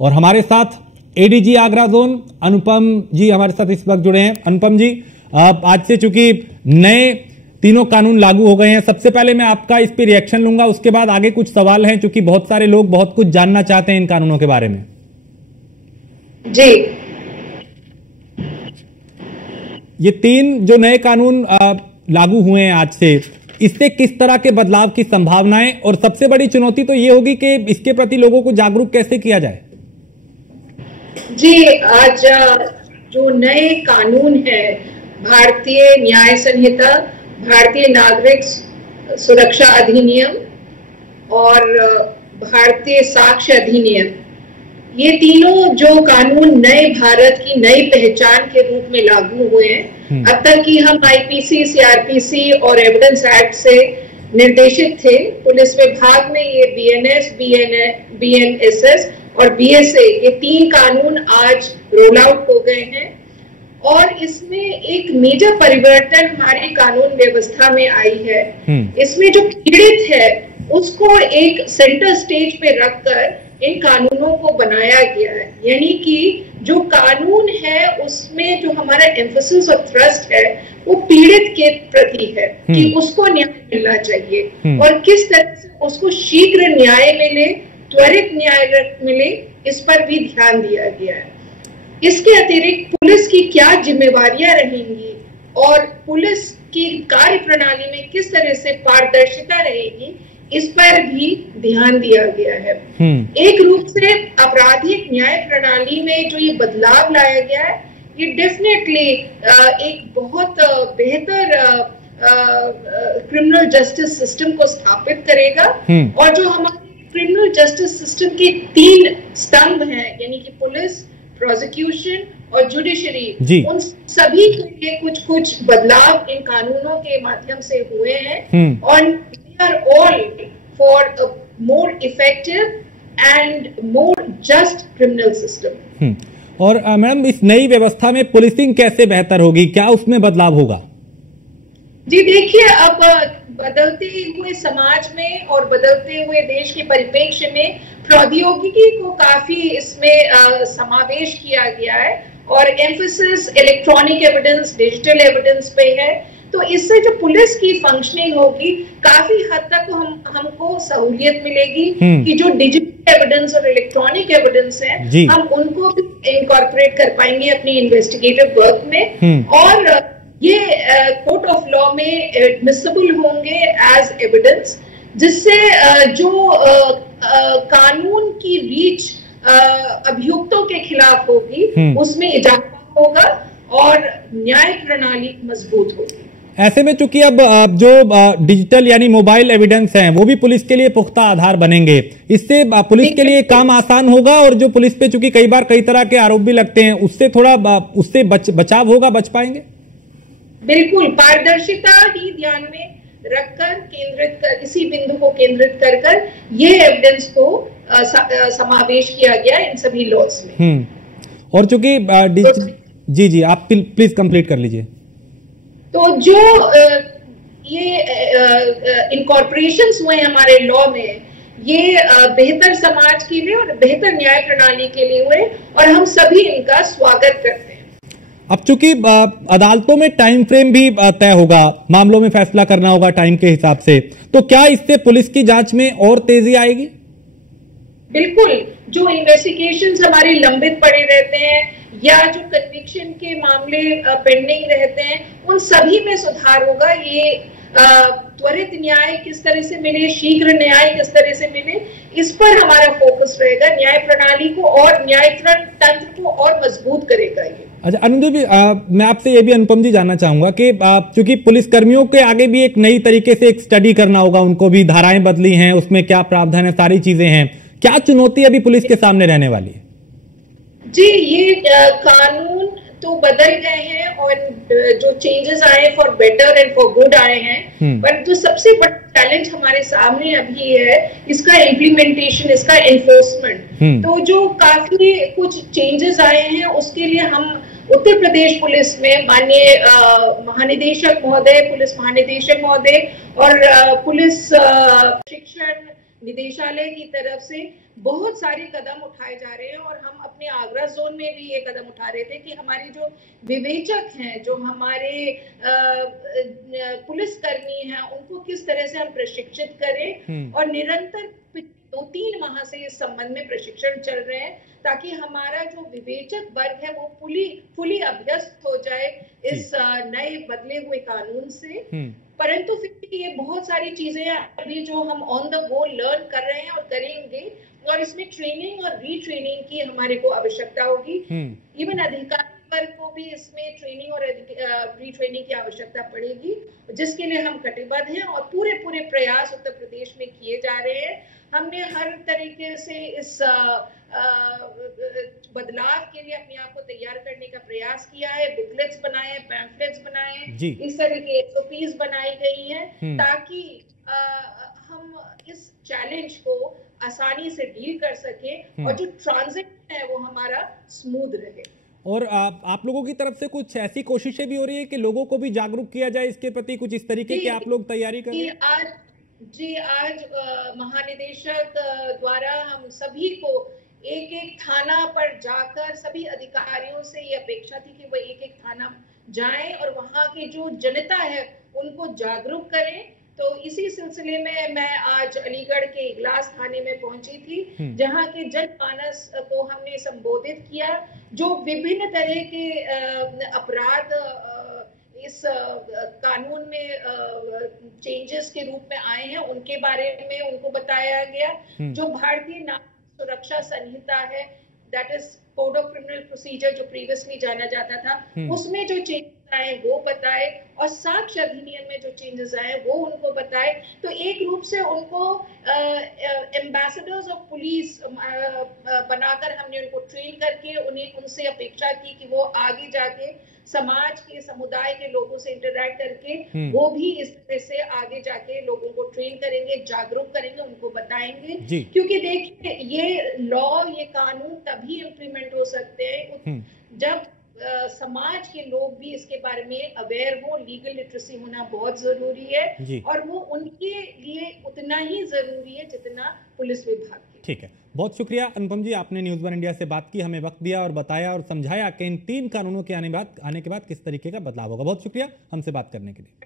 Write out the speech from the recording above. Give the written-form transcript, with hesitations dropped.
और हमारे साथ एडीजी आगरा जोन अनुपम जी हमारे साथ इस वक्त जुड़े हैं। अनुपम जी, आज से चूंकि नए तीनों कानून लागू हो गए हैं, सबसे पहले मैं आपका इस पे रिएक्शन लूंगा, उसके बाद आगे कुछ सवाल हैं चूंकि बहुत सारे लोग बहुत कुछ जानना चाहते हैं इन कानूनों के बारे में। जी, ये तीन जो नए कानून लागू हुए हैं आज से, इससे किस तरह के बदलाव की संभावनाएं और सबसे बड़ी चुनौती तो ये होगी कि इसके प्रति लोगों को जागरूक कैसे किया जाए? जी, आज जो नए कानून है, भारतीय न्याय संहिता, भारतीय नागरिक सुरक्षा अधिनियम और भारतीय साक्ष्य अधिनियम, ये तीनों जो कानून नए भारत की नई पहचान के रूप में लागू हुए हैं। अब तक की हम आईपीसी, सीआरपीसी और एविडेंस एक्ट से निर्देशित थे। पुलिस विभाग में ये बीएनएस, बीएनएसएस और बीएसए, ये तीन कानून आज रोल आउट हो गए हैं और इसमें एक मेजर परिवर्तन हमारी कानून व्यवस्था में आई है। इसमें जो पीड़ित है उसको एक सेंटर स्टेज पे रखकर इन कानूनों को बनाया गया है। यानी कि जो कानून है उसमें जो हमारा एम्फेसिस और थ्रस्ट है वो पीड़ित के प्रति है कि उसको न्याय मिलना चाहिए और किस तरह से उसको शीघ्र न्याय मिले, त्वरित न्याय मिले, इस पर भी ध्यान दिया गया है। इसके अतिरिक्त पुलिस की क्या जिम्मेवारियां रहेंगी और पुलिस की कार्य प्रणाली में किस तरह से पारदर्शिता रहेगी, इस पर भी ध्यान दिया गया है। एक रूप से आपराधिक न्याय प्रणाली में जो ये बदलाव लाया गया है, ये डेफिनेटली एक बहुत बेहतर क्रिमिनल जस्टिस सिस्टम को स्थापित करेगा और जो हमारे क्रिमिनल जस्टिस सिस्टम के तीन स्तंभ हैं, यानी कि पुलिस, प्रोसिक्यूशन और जुडिशरी, उन सभी के लिए कुछ कुछ बदलाव इन कानूनों के माध्यम से हुए हैं और are all for a more effective and more just criminal system. और मैडम, इस नई व्यवस्था में पुलिसिंग कैसे बेहतर होगी, क्या उसमें बदलाव होगा? जी देखिए, अब बदलते हुए समाज में और बदलते हुए देश के परिप्रेक्ष्य में प्रौद्योगिकी को काफी इसमें समावेश किया गया है और emphasis electronic evidence, digital evidence पे है। तो इससे जो पुलिस की फंक्शनिंग होगी, काफी हद तक हमको सहूलियत मिलेगी कि जो डिजिटल एविडेंस और इलेक्ट्रॉनिक एविडेंस है, हम उनको भी इनकॉर्पोरेट कर पाएंगे अपनी इन्वेस्टिगेटिव वर्क में और ये कोर्ट ऑफ लॉ में एडमिसिबल होंगे एज एविडेंस, जिससे जो कानून की रीच अभियुक्तों के खिलाफ होगी उसमें इजाफा होगा और न्याय प्रणाली मजबूत होगी। ऐसे में चूंकि अब जो डिजिटल यानी मोबाइल एविडेंस हैं वो भी पुलिस के लिए पुख्ता आधार बनेंगे, इससे पुलिस के लिए काम आसान होगा और जो पुलिस पे चूंकि कई बार कई तरह के आरोप भी लगते हैं, उससे थोड़ा उससे बचाव होगा, बच पाएंगे। बिल्कुल, पारदर्शिता ही ध्यान में रखकर केंद्रित कर, इसी बिंदु को केंद्रित कर ये एविडेंस को समावेश किया गया इन सभी लॉज में। और चूंकि जी आप प्लीज कंप्लीट कर लीजिए। तो जो ये इनकॉर्पोरेशंस हुए हमारे लॉ में, ये बेहतर समाज के लिए और बेहतर न्याय प्रणाली के लिए हुए और हम सभी इनका स्वागत करते हैं। अब चूंकि अदालतों में टाइम फ्रेम भी तय होगा, मामलों में फैसला करना होगा टाइम के हिसाब से, तो क्या इससे पुलिस की जांच में और तेजी आएगी? बिल्कुल, जो इन्वेस्टिगेशंस हमारे लंबित पड़े रहते हैं या जो कन्विक्शन के मामले पेंडिंग रहते हैं, उन सभी में सुधार होगा। ये त्वरित न्याय किस तरह से मिले, शीघ्र न्याय किस तरह से मिले, इस पर हमारा फोकस रहेगा। न्याय प्रणाली को और न्याय तंत्र को और मजबूत करेगा ये। अच्छा अनुज जी, मैं आपसे ये भी अनुपम जी जानना चाहूंगा कि चूंकि पुलिस कर्मियों के आगे भी एक नई तरीके से एक स्टडी करना होगा, उनको भी धाराएं बदली हैं, उसमें क्या प्रावधान है, सारी चीजें हैं, क्या चुनौती अभी पुलिस के सामने रहने वाली है? जी, ये कानून तो बदल गए हैं और जो चेंजेस आए for better and for good आए हैं, पर जो सबसे बड़ा चैलेंज हमारे सामने अभी है इसका इम्प्लीमेंटेशन, इसका एनफोर्समेंट। तो जो काफी कुछ चेंजेस आए हैं उसके लिए हम उत्तर प्रदेश पुलिस में माननीय महानिदेशक महोदय, पुलिस महानिदेशक महोदय और पुलिस शिक्षण निदेशालय की तरफ से बहुत सारे कदम उठाए जा रहे हैं और हम अपने आगरा जोन में भी ये कदम उठा रहे थे कि हमारी जो विवेचक हैं, जो हमारे पुलिसकर्मी हैं, उनको किस तरह से हम प्रशिक्षित करें और निरंतर 2-3 माह से इस संबंध में प्रशिक्षण चल रहे हैं ताकि हमारा जो विवेचक वर्ग है वो फुली अभ्यस्त हो जाए इस नए बदले हुए कानून से। परंतु फिर भी ये बहुत सारी चीजें अभी जो हम ऑन द गो लर्न कर रहे हैं और करेंगे और इसमें ट्रेनिंग और रीट्रेनिंग की हमारे को आवश्यकता होगी। इवन अधिकारी वर्ग को भी इसमें ट्रेनिंग और रीट्रेनिंग की आवश्यकता पड़ेगी, जिसके लिए हम कटिबद्ध हैं और पूरे प्रयास उत्तर प्रदेश में किए जा रहे हैं। हमने हर तरीके से इस बदलाव के लिए अपने आप को तैयार करने का प्रयास किया है। बुकलेट्स बनाए हैं, पैम्फलेट्स बनाए हैं, इस तरह के SOPs बनाई गई हैं ताकि हम इस चैलेंज को आसानी से डील कर सकें और जो ट्रांजिशन है वो हमारा स्मूथ रहे। और आप लोगों की तरफ से कुछ ऐसी कोशिशें भी हो रही है कि लोगों को भी जागरूक किया जाए इसके प्रति, कुछ इस तरीके की आप लोग तैयारी कर रहे हैं? आज महानिदेशक द्वारा हम सभी को एक थाना पर जाकर सभी अधिकारियों से ये अपेक्षा थी कि वो एक थाना जाएं और वहां की जो जनता है उनको जागरूक करें। तो इसी सिलसिले में मैं आज अलीगढ़ के इगलास थाने में पहुंची थी, जहां के जनमानस को हमने संबोधित किया। जो विभिन्न तरह के अपराध इस कानून में चेंजेस के रूप में आए हैं उनके बारे में उनको बताया गया। जो भारतीय नागरिक सुरक्षा संहिता है, that is code of criminal procedure, जो प्रीवियसली जाना जाता था, उसमें जो चेंजेस आए वो बताए और साक्ष्य अधिनियम में जो चेंजेस आए वो उनको बताए। तो एक रूप से उनको एम्बेसडर्स ऑफ पुलिस बनाकर हमने उनको ट्रेन करके उनसे अपेक्षा की कि वो आगे जाके समाज के समुदाय के लोगों से इंटरैक्ट करके वो भी इस तरह से आगे जाके लोगों को ट्रेन करेंगे, जागरूक करेंगे, उनको बताएंगे। क्योंकि देखिए ये लॉ, ये कानून तभी इम्प्लीमेंट हो सकते हैं जब समाज के लोग भी इसके बारे में अवेयर हो। लीगल लिटरेसी होना बहुत जरूरी है और वो उनके लिए उतना ही जरूरी है जितना पुलिस विभाग के। ठीक है, बहुत शुक्रिया अनुपम जी, आपने न्यूज़ वन इंडिया से बात की, हमें वक्त दिया और बताया और समझाया कि इन 3 कानूनों के आने के बाद किस तरीके का बदलाव होगा। बहुत शुक्रिया हमसे बात करने के लिए।